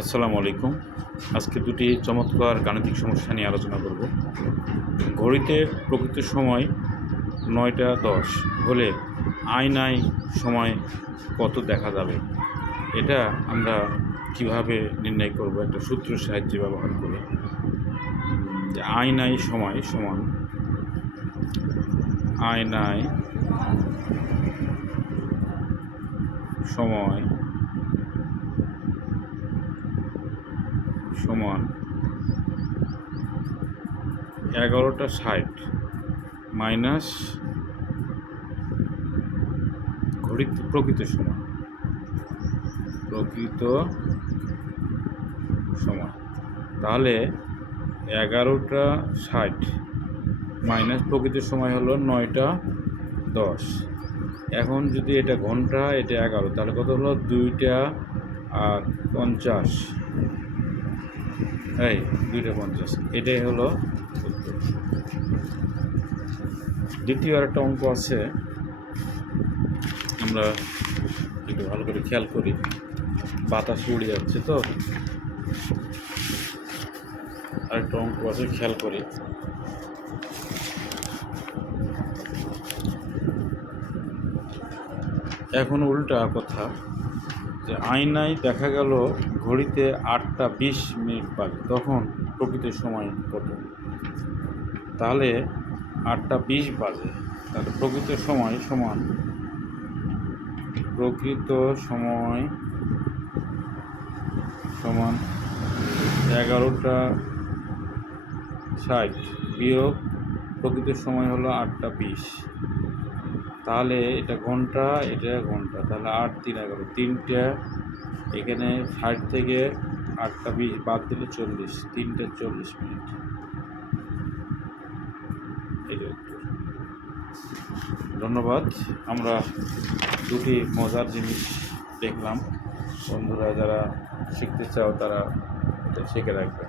আসসালামু আলাইকুম। আজকে দুটি চমৎকার গাণিতিক সমস্যা নিয়ে আলোচনা করব। ঘড়িতে প্রকৃত সময় ৯টা ১০ হলে আয়নায় সময় কত দেখা যাবে? এটা আমরা কিভাবে নির্ণয় করব? একটা সূত্রের সাহায্যে ব্যবহার করে যে আয়নায় সময় সমান আয়নায় সময় সমান ১১টা ৬০ মাইনাস প্রকৃত সময়। তাহলে ১১টা ৬০ মাইনাস প্রকৃত সময় হলো ৯টা ১০। এখন যদি এটা ঘন্টা, এটা ১১, তাহলে কত হলো? ২টা ৫০। এই ২টা ৫০, এটাই হলো উত্তর। দ্বিতীয় আরেকটা অঙ্ক আছে, আমরা একটু ভালো করে খেয়াল করি। বাতাস উড়ে যাচ্ছে তো, আরেকটা অঙ্ক আছে, খেয়াল করি। এখন উল্টা কথা, যে আয়নায় দেখা গেল ঘড়িতে ৮টা ২০ বাজে, তখন প্রকৃত সময় কত? তাহলে ৮টা ২০ বাজে, তাহলে প্রকৃত সময় সমান ১১টা ৬০ বিয়োগ প্রকৃত সময় হলো ৮টা ২০। তাহলে এটা ঘন্টা, এটা ঘন্টা, তাহলে ৮ × ৩ = ১১। ৩টা, এখানে ৬০ থেকে ৮টা ২০ বাদ দিলে ৪০, ৩টা ৪০ মিনিট। এটা উত্তর। ধন্যবাদ। আমরা দুটি মজার জিনিস দেখলাম। বন্ধুরা যারা শিখতে চাও তারা এটা শিখে রাখবে।